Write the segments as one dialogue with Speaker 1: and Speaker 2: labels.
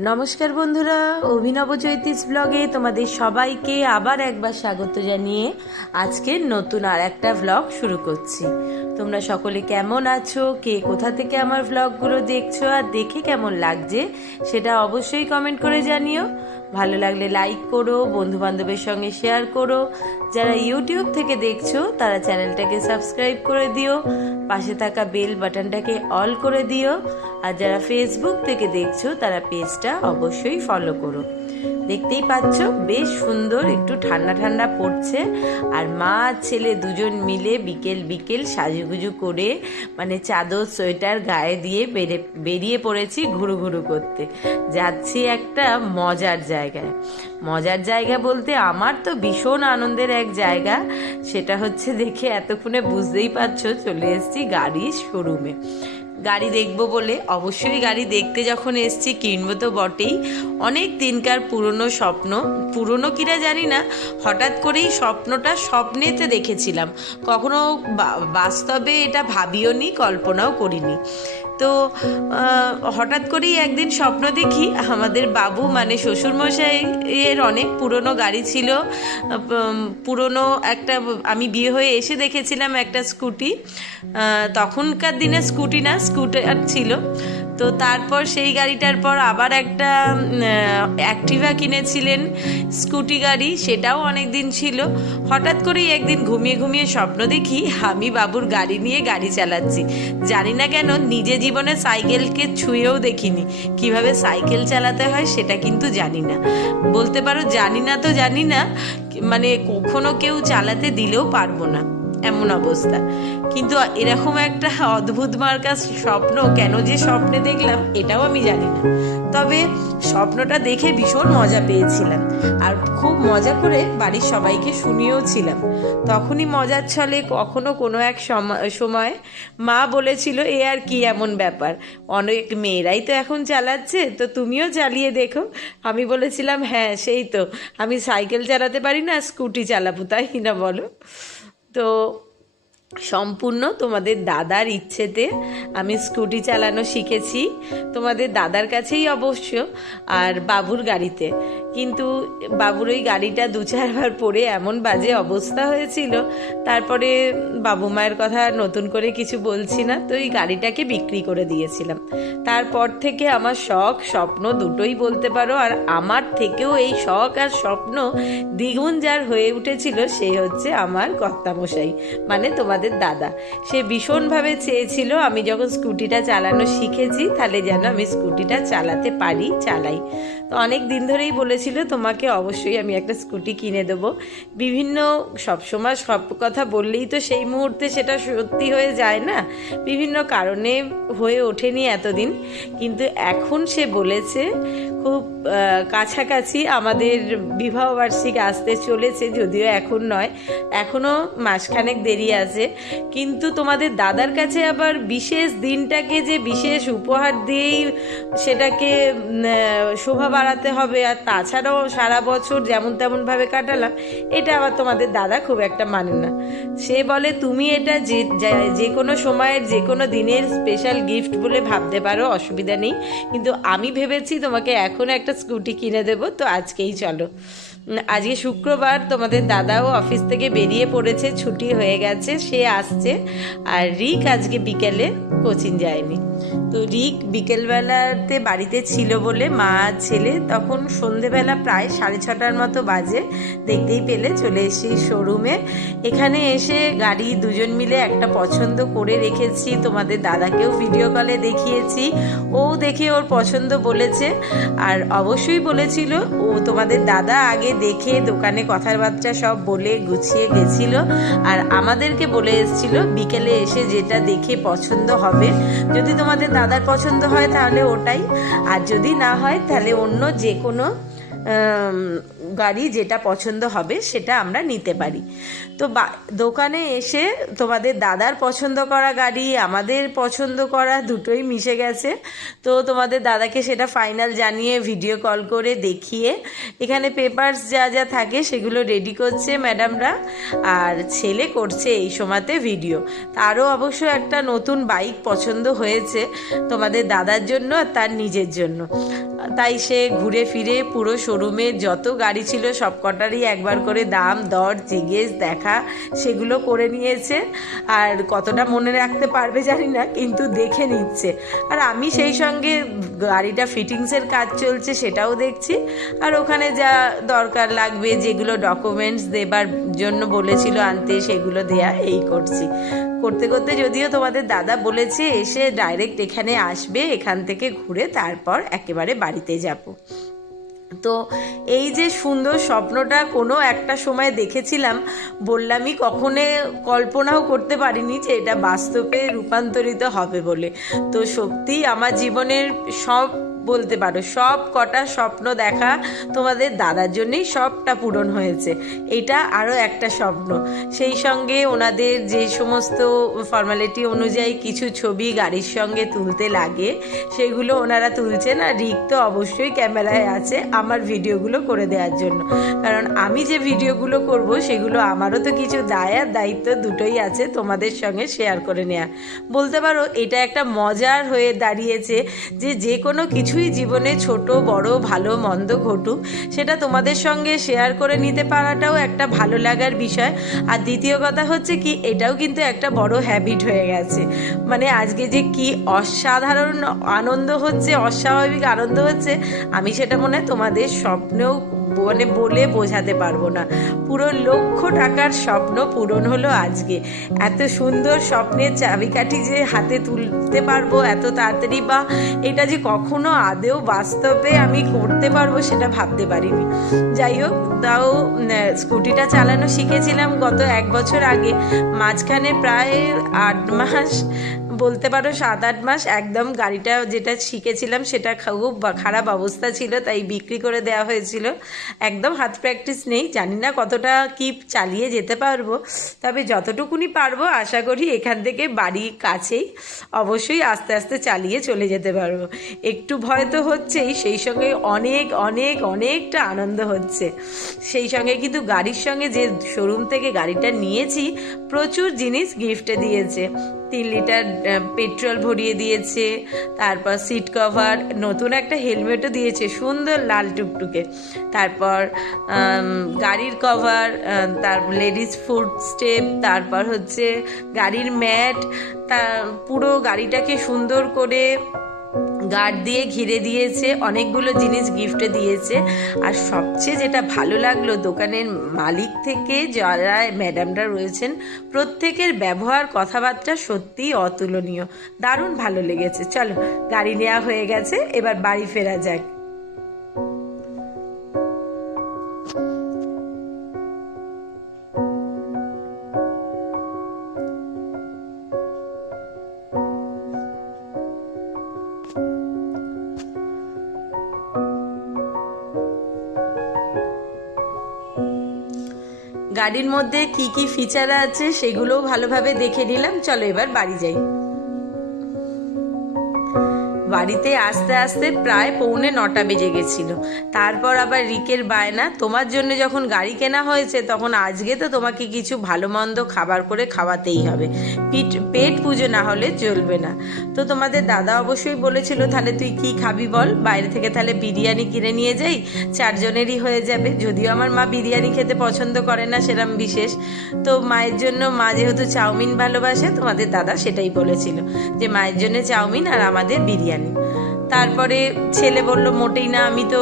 Speaker 1: নমস্কার বন্ধুরা, অভিনব চৈতিস ব্লগে তোমাদের সবাইকে আবার একবার স্বাগত জানিয়ে আজকের নতুন আর একটা ব্লগ শুরু করছি। তোমরা সকলে কেমন আছো? কে কোথা থেকে আমার ব্লগগুলো দেখছ? আর দেখে কেমন লাগছে? সেটা অবশ্যই কমেন্ট করে জানিও। ভালো লাগলে লাইক করো বন্ধু বান্ধবের সঙ্গে শেয়ার করো। যারা ইউটিউব থেকে দেখছ, তারা চ্যানেলটাকে সাবস্ক্রাইব করে দিও। পাশে থাকা বেল বাটনটাকে অল করে দিও। আর যারা ফেসবুক থেকে দেখছ, তারা পেজটা অবশ্যই ফলো করো। দেখতেই পাচ্ছ, বেশ সুন্দর, একটু ঠান্ডা ঠান্ডা পড়ছে। আর মা, ছেলে দুজন মিলে বিকেল বিকেল সাজুগুজু করে মানে চাদর, সোয়েটার গায়ে দিয়ে বেরে বেরিয়ে পড়েছি ঘুরু ঘুরু করতে। যাচ্ছি একটা মজার জায়গায়। মজার জায়গা বলতে আমার তো ভীষণ আনন্দের এক জায়গা, সেটা হচ্ছে দেখে এতক্ষণে বুঝতেই পারছ, চলে এসেছি গাড়ির শোরুমে গাড়ি দেখব বলে। অবশ্যই গাড়ি দেখতে যখন এসছি, কিনবো তো বটেই। অনেক দিনকার পুরনো স্বপ্ন। পুরনো কিরা জানি না, হঠাৎ করেই স্বপ্নটা স্বপ্নেতে দেখেছিলাম। কখনো বাস্তবে এটা ভাবিও নি কল্পনাও করিনি। তো হঠাৎ করেই একদিন স্বপ্ন দেখি আমাদের বাবু মানে শ্বশুরমশাই এর অনেক পুরনো গাড়ি ছিল। পুরনো একটা, আমি বিয়ে হয়ে এসে দেখেছিলাম একটা স্কুটি। তখনকার দিনে স্কুটি না, স্কুটার ছিল। তো তারপর সেই গাড়িটার পর আবার একটা অ্যাক্টিভা কিনেছিলেন, স্কুটি গাড়ি, সেটাও অনেক দিন ছিল। হঠাৎ করেই একদিন ঘুমিয়ে ঘুমিয়ে স্বপ্ন দেখি আমি বাবুর গাড়ি নিয়ে গাড়ি চালাচ্ছি। জানি না কেন নিজে জীবনে সাইকেলকে ছুঁয়েও দেখিনি। কীভাবে সাইকেল চালাতে হয় সেটা কিন্তু জানি না। বলতে পারো জানি না তো জানি না মানে কখনো কেউ চালাতে দিলেও পারব না। এমন অবস্থা। কিন্তু এরকম একটা অদ্ভুত মার্কা স্বপ্ন, কেন যে স্বপ্নে দেখলাম এটাও আমি জানি না। তবে স্বপ্নটা দেখে ভীষণ মজা পেয়েছিলাম আর খুব মজা করে বাড়ির সবাইকে শুনিয়েও ছিলাম। তখনই মজার ছলে কখনো কোনো এক সময়- মা বলেছিল, এ আর কি এমন ব্যাপার? অনেক মেয়েরাই তো এখন চালাচ্ছে, তো তুমিও চালিয়ে দেখো। আমি বলেছিলাম হ্যাঁ সেই তো। আমি সাইকেল চালাতে পারি না, স্কুটি চালাবো। তাই না বলো? তো সম্পূর্ণ তোমাদের দাদার ইচ্ছেতে আমি স্কুটি চালানো শিখেছি। তোমাদের দাদার কাছেই অবশ্য, আর বাবুর গাড়িতে। কিন্তু বাবুর ওই গাড়িটা দু চারবার পরে এমন বাজে অবস্থা হয়েছিল। তারপরে বাবু মায়ের কথা নতুন করে কিছু বলছি না, তো এই গাড়িটাকে বিক্রি করে দিয়েছিলাম। তারপর থেকে আমার শখ, স্বপ্ন দুটোই বলতে পারো, আর আমার থেকেও এই শখ আর স্বপ্ন দ্বিগুণ যার হয়ে উঠেছিল সে হচ্ছে আমার কর্তামশাই মানে তোমাদের দাদা। সে ভীষণভাবে চেয়েছিল আমি যখন স্কুটিটা চালানো শিখেছি, তাহলে যেন আমি স্কুটিটা চালাতে পারি, চালাই। তো অনেক দিন ধরেই বলেছিল, তোমাকে অবশ্যই আমি একটা স্কুটি কিনে দেবো। বিভিন্ন সবসময় সব কথা বললেই তো সেই মুহূর্তে সেটা সত্যি হয়ে যায় না। বিভিন্ন কারণে হয়ে ওঠেনি এতদিন। কিন্তু এখন সে বলেছে, খুব কাছাকাছি আমাদের বিবাহ বার্ষিক আসতে চলেছে, যদিও এখন নয় এখনও মাসখানেক দেরি আছে। কিন্তু তোমাদের দাদার কাছে আবার বিশেষ দিনটাকে যে বিশেষ উপহার দিয়েই সেটাকে শোভা বাড়াতে হবে আর তাছাড়াও সারা বছর যেমন তেমনভাবে কাটালাম, এটা আবার তোমাদের দাদা খুব একটা মানে না। সে বলে, তুমি এটা যে যে কোনো সময়ের, যে কোনো দিনের স্পেশাল গিফট বলে ভাবতে পারো, অসুবিধা নেই। কিন্তু আমি ভেবেছি তোমাকে এখন একটা স্কুটি কিনে দেবো, তো আজকেই চলো। আজকে শুক্রবার তোমাদের দাদাও অফিস থেকে বেরিয়ে পড়েছে, ছুটি হয়ে গেছে, সে আসছে। আর রিক আজকে বিকেলে কোচিং যায়নি। তো রিক বিকেলবেলাতে বাড়িতে ছিল বলে মা, ছেলে তখন সন্ধেবেলা প্রায় সাড়ে ছটার মতো বাজে, দেখতেই পেলে চলে এসেছি শোরুমে। এখানে এসে গাড়ি দুজন মিলে একটা পছন্দ করে রেখেছি, তোমাদের দাদাকেও ভিডিও কলে দেখিয়েছি। ও দেখে ওর পছন্দ বলেছে, আর অবশ্যই বলেছিল, ও তোমাদের দাদা আগে দেখে দোকানে কথাবার্তা সব বলে গুছিয়ে গেছিল। আর আমাদেরকে বলে এসেছিল, বিকেলে এসে যেটা দেখে পছন্দ হবে। যদি তোমাদের দাদার পছন্দ হয় তাহলে ওটাই। আর যদি না হয় তাহলে অন্য যে কোনো গাড়ি যেটা পছন্দ হবে সেটা আমরা নিতে পারি। তো দোকানে এসে তোমাদের দাদার পছন্দ করা গাড়ি, আমাদের পছন্দ করা দুটোই মিশে গেছে। তো তোমাদের দাদাকে সেটা ফাইনাল জানিয়ে ভিডিও কল করে দেখিয়ে, এখানে পেপারস যা যা থাকে সেগুলো রেডি করছে ম্যাডামরা আর ছেলে করছে এই সময়তে ভিডিও তারও অবশ্য একটা নতুন বাইক পছন্দ হয়েছে তোমাদের দাদার জন্য আর তার নিজের জন্য। তাই সে ঘুরে ফিরে পুরো শোরুমে যত গাড়ি ছিল সব কটারই একবার করে দাম, দর, জিজ্ঞেস, দেখা, সেগুলো করে নিয়েছে। আর কতটা মনে রাখতে পারবে জানি না, কিন্তু দেখে নিচ্ছে। আর আমি সেই সঙ্গে গাড়িটা ফিটিংসের কাজ চলছে সেটাও দেখছি। আর ওখানে যা দরকার লাগবে, যেগুলো ডকুমেন্টস দেবার জন্য বলেছিল আনতে, সেগুলো দেয়া এই করছি। করতে করতে যদিও তোমাদের দাদা বলেছে, এসে ডাইরেক্ট এখানে আসবে, এখান থেকে ঘুরে তারপর একেবারে বাড়িতে যাব। তো এই যে সুন্দর স্বপ্নটা কোনো একটা সময় দেখেছিলাম, বললামই কখনো কল্পনাও করতে পারিনি যে এটা বাস্তবে রূপান্তরিত হবে বলে। তো সত্যি আমার জীবনের সব বলতে পারো, সব কটা স্বপ্ন দেখা তোমাদের দাদার জন্যেই সবটা পূরণ হয়েছে। এটা আরও একটা স্বপ্ন। সেই সঙ্গে ওনাদের যে সমস্ত ফর্মালিটি অনুযায়ী কিছু ছবি গাড়ির সঙ্গে তুলতে লাগে, সেগুলো ওনারা তুলছেন আর রিক তো অবশ্যই ক্যামেরায় আছে আমার ভিডিওগুলো করে দেওয়ার জন্য। কারণ আমি যে ভিডিওগুলো করব, সেগুলো আমারও তো কিছু দায় আর দায়িত্ব দুটোই আছে তোমাদের সঙ্গে শেয়ার করে নেওয়া বলতে পারো, এটা একটা মজার হয়ে দাঁড়িয়েছে যে যে কোনো কিছুই জীবনে ছোট, বড়, ভালো, মন্দ ঘটুক, সেটা তোমাদের সঙ্গে শেয়ার করে নিতে পারাটাও একটা ভালো লাগার বিষয়। আর দ্বিতীয় কথা হচ্ছে কি, এটাও কিন্তু একটা বড় হ্যাবিট হয়ে গেছে। মানে আজকে যে কি অসাধারণ আনন্দ হচ্ছে, অস্বাভাবিক আনন্দ হচ্ছে, আমি সেটা মনে হয় তোমাদের স্বপ্নেও মানে বলে বোঝাতে পারব না। পুরো লক্ষ টাকার স্বপ্ন পূরণ হলো আজকে। এত সুন্দর স্বপ্নের চাবিকাঠি যে হাতে তুলতে পারব এত তাড়াতাড়ি বা এটা যে কখনো আদেও বাস্তবে আমি করতে পারব সেটা ভাবতে পারিনি। যাই হোক, তাও স্কুটিটা চালানো শিখেছিলাম গত এক বছর আগে। মাঝখানে প্রায় আট মাস বলতে পারো সাত আট মাস একদম গাড়িটা যেটা শিখেছিলাম সেটা খুব খারাপ অবস্থা ছিল, তাই বিক্রি করে দেওয়া হয়েছিল। একদম হাত প্র্যাকটিস নেই, জানি না কতটা কি চালিয়ে যেতে পারব। তবে যতটুকুনি পারব আশা করি এখান থেকে বাড়ি কাছেই অবশ্যই আস্তে আস্তে চালিয়ে চলে যেতে পারব। একটু ভয় তো হচ্ছেই, সেই সঙ্গে অনেক অনেক, অনেকটা আনন্দ হচ্ছে। সেই সঙ্গে কিন্তু গাড়ির সঙ্গে যে শোরুম থেকে গাড়িটা নিয়েছি, প্রচুর জিনিস গিফটে দিয়েছে। তিন লিটার পেট্রোল ভরিয়ে দিয়েছে, তারপর সিট কভার, নতুন একটা হেলমেটও দিয়েছে, সুন্দর লাল টুকটুকে। তারপর গাড়ির কভার তার লেডিস ফুড স্টেপ তারপর হচ্ছে গাড়ির ম্যাট, তা, পুরো গাড়িটাকে সুন্দর করে গার্ড দিয়ে ঘিরে দিয়েছে, অনেকগুলো জিনিস গিফটে দিয়েছে। আর সবচেয়ে যেটা ভালো লাগল, দোকানের মালিক থেকে যারা ম্যাডামরা রয়েছেন, প্রত্যেকের ব্যবহার, কথাবার্তা সত্যিই অতুলনীয়। দারুণ ভালো লেগেছে। চলো, গাড়ি নেওয়া হয়ে গেছে, এবার বাড়ি ফেরা যাক। গাড়ির মধ্যে কি কি ফিচার আছে সেগুলোও ভালোভাবে দেখে নিলাম। চলো এবার বাড়ি যাই। বাড়িতে আস্তে আস্তে প্রায় পৌনে নটা বেজে গেছিল। তারপর আবার রিকের বায়না, তোমার জন্য যখন গাড়ি কেনা হয়েছে, তখন আজকে তো তোমাকে কিছু ভালো মন্দ খাবার করে খাওয়াতেই হবে। পিট পেট পুজো না হলে চলবে না। তো তোমাদের দাদা অবশ্যই বলেছিল, তাহলে তুই কি খাবি বল? বাইরে থেকে তাহলে বিরিয়ানি কিনে নিয়ে যাই, চারজনেরই হয়ে যাবে। যদিও আমার মা বিরিয়ানি খেতে পছন্দ করে না, সেরম বিশেষ। তো মায়ের জন্য, মা যেহেতু চাউমিন ভালোবাসে, তোমাদের দাদা সেটাই বলেছিল যে, মায়ের জন্য চাউমিন আর আমাদের বিরিয়ানি। তারপরে ছেলে বলল, মোটেই না, আমি তো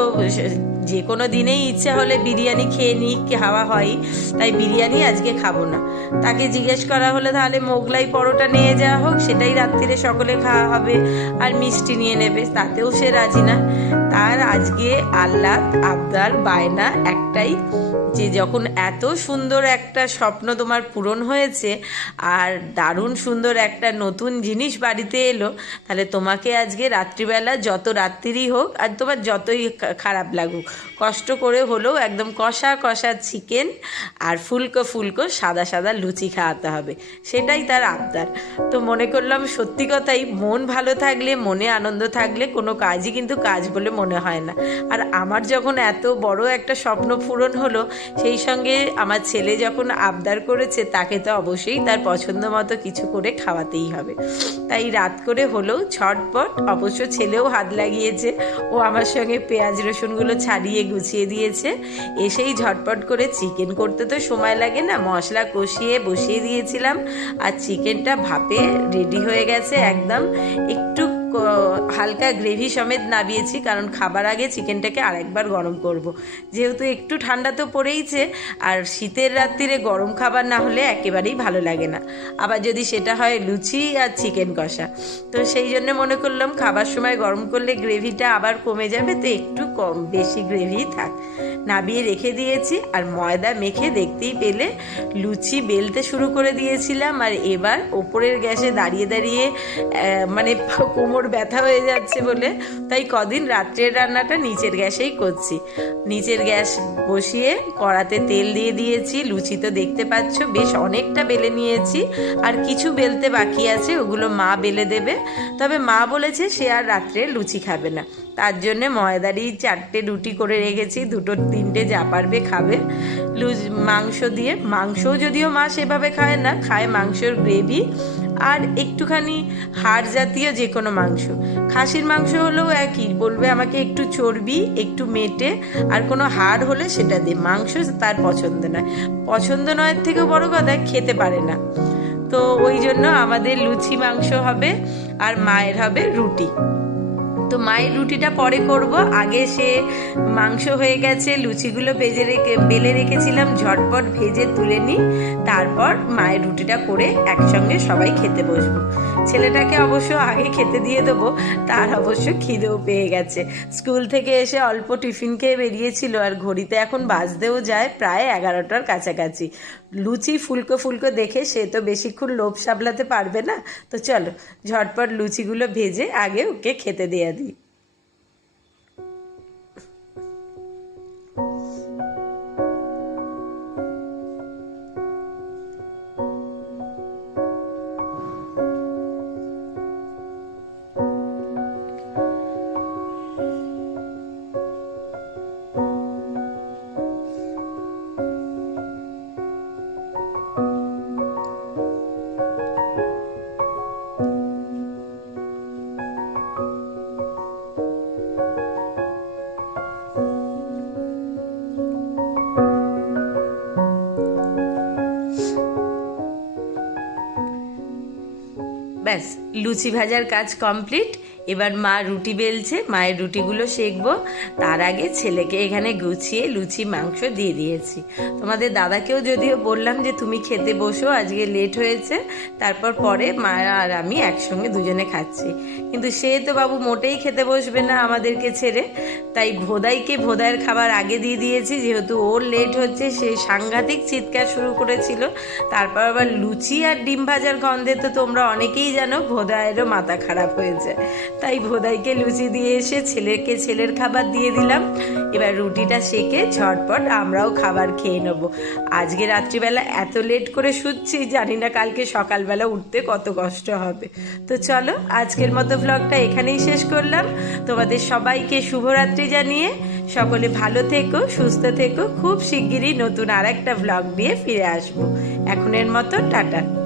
Speaker 1: যে কোনো দিনেই ইচ্ছা হলে বিরিয়ানি খেয়ে নিই খাওয়া হয়, তাই বিরিয়ানি আজকে খাব না। তাকে জিজ্ঞেস করা হলে, তাহলে মোগলাই পরোটা নিয়ে যাওয়া হোক, সেটাই রাত্রিরে সকলে খাওয়া হবে আর মিষ্টি নিয়ে নেবে, তাতেও সে রাজি না। তার আজকে আহ্লাদ, আবদার, বায়না একটাই। যে যখন এত সুন্দর একটা স্বপ্ন তোমার পূরণ হয়েছে আর দারুণ সুন্দর একটা নতুন জিনিস বাড়িতে এলো তাহলে তোমাকে আজকে রাত্রিবেলা যত রাত্রিরই হোক আর তোমার যতই খারাপ লাগুক কষ্ট করে হলেও একদম কষা কষা চিকেন আর ফুলকো ফুলকো সাদা সাদা লুচি খাওয়াতে হবে সেটাই তার আবদার। তো মনে করলাম সত্যি কথাই মন ভালো থাকলে মনে আনন্দ থাকলে কোনো কাজই কিন্তু কাজ বলে মনে হয় না। আর আমার যখন এত বড় একটা স্বপ্ন পূরণ হলো সেই সঙ্গে আমার ছেলে যখন আবদার করেছে, তাকে তো অবশ্যই তার পছন্দ মতো কিছু করে খাওয়াতেই হবে। তাই রাত করে হলেও ছটপট। অবশ্য ছেলেও হাত লাগিয়েছে। ও আমার সঙ্গে পেঁয়াজ রসুনগুলো ছাড়িয়ে গুছিয়ে দিয়েছে। এসেই ঝটপট করে চিকেন করতে তো সময় লাগে না, মশলা কষিয়ে বসিয়ে দিয়েছিলাম। আর চিকেনটা ভাপে রেডি হয়ে গেছে একদম। একটু হালকা গ্রেভি সমেত নাবিয়েছি, কারণ খাবার আগে চিকেনটাকে আরেকবার গরম করব। যেহেতু একটু ঠান্ডা তো পড়েইছে, আর শীতের রাত্রিরে গরম খাবার না হলে একেবারেই ভালো লাগে না। আবার যদি সেটা হয় লুচি আর চিকেন কষা। তো সেই জন্য মনে করলাম খাবার সময় গরম করলে গ্রেভিটা আবার কমে যাবে, তো একটু কম বেশি গ্রেভি থাক। নাবিয়ে রেখে দিয়েছি, আর ময়দা মেখে দেখতেই পেলে লুচি বেলতে শুরু করে দিয়েছিলাম, আর এবার ওপরের গ্যাসে দাঁড়িয়ে দাঁড়িয়ে মানে কোমর ব্যথা হয়ে যাচ্ছে বলে, তাই কদিন রাত্রের রান্নাটা নিচের গ্যাসেই করছি। নিচের গ্যাস বসিয়ে কড়াতে তেল দিয়ে দিয়েছি, লুচি তো দেখতে পাচ্ছ, বেশ অনেকটা বেলে নিয়েছি, আর কিছু বেলতে বাকি আছে, ওগুলো মা বেলে দেবে। তবে মা বলেছে সে আর রাত্রে লুচি খাবে না। তার জন্য ময়দারই চারটে রুটি করে রেখেছি, দুটো তিনটে যা পারবে খাবে। লুজ মাংস দিয়ে, মাংসও যদিও মা সেভাবে খায় না, খায় মাংসর গ্রেভি আর একটুখানি হাড় জাতীয় যে কোনো মাংস। খাসির মাংস হলেও একই, বলবে আমাকে একটু চর্বি, একটু মেটে, আর কোনো হাড় হলে সেটা দে মাংস তার পছন্দ নয়। পছন্দ নয়ের থেকেও বড় কথা, খেতে পারে না। তো ওই জন্য আমাদের লুচি মাংস হবে, আর মায়ের হবে রুটি। তো মায়ের রুটিটা পরে করব। আগে সে মাংস হয়ে গেছে, লুচিগুলো ভেজে রেখে, বেলে রেখেছিলাম, ঝটপট ভেজে তুলে নিই। তারপর মায়ের রুটিটা করে একসঙ্গে সবাই খেতে বসবো। ছেলেটাকে অবশ্য আগে খেতে দিয়ে দেবো, তার অবশ্য খিদেও পেয়ে গেছে। স্কুল থেকে এসে অল্প টিফিন খেয়ে বেরিয়েছিল, আর ঘড়িতে এখন বাজতেও যায়, প্রায় এগারোটার কাছাকাছি। লুচি ফুলকো ফুলকো দেখে সে তো বেশিক্ষণ লোভ সামলাতে পারবে না। তো চলো, ঝটপট লুচিগুলো ভেজে আগে ওকে খেতে দিয়ে দিই। ব্যাস লুচি ভাজার কাজ কমপ্লিট এবার মা রুটি বেলছে, মায়ের রুটিগুলো সেকবো তার আগে ছেলেকে এখানে গুছিয়ে লুচি, মাংস দিয়ে দিয়েছি। তোমাদের দাদাকেও যদিও বললাম যে তুমি খেতে বসো, আজকে লেট হয়েছে, তারপর পরে মা আর আমি একসঙ্গে দুজনে খাচ্ছি। কিন্তু সে তো বাবু মোটেই খেতে বসবে না আমাদেরকে ছেড়ে। তাই ভোদাইকে ভোদাইয়ের খাবার আগে দিয়ে দিয়েছি, যেহেতু ওর লেট হচ্ছে, সে সাংঘাতিক চিৎকার শুরু করেছিল। তারপর আবার লুচি আর ডিম ভাজার গন্ধে তো তোমরা অনেকেই জানো, ভোদাইয়েরও মাথা খারাপ হয়েছে। তাই ভোদাইকে লুচি দিয়ে এসে ছেলেকে ছেলের খাবার দিয়ে দিলাম। এবার রুটিটা সেকে ঝটপট আমরাও খাবার খেয়ে নেব। আজকে রাত্রিবেলা এত লেট করে শুচ্ছি, জানি না কালকে সকালবেলা উঠতে কত কষ্ট হবে। তো চলো, আজকের মতো ভ্লগটা এখানেই শেষ করলাম। তোমাদের সবাইকে শুভরাত্রি জানিয়ে সকলে ভালো থেকো, সুস্থ থেকো। খুব শিগগিরই নতুন আর একটা ভ্লগ নিয়ে ফিরে আসব। এখনের মতো টাটা।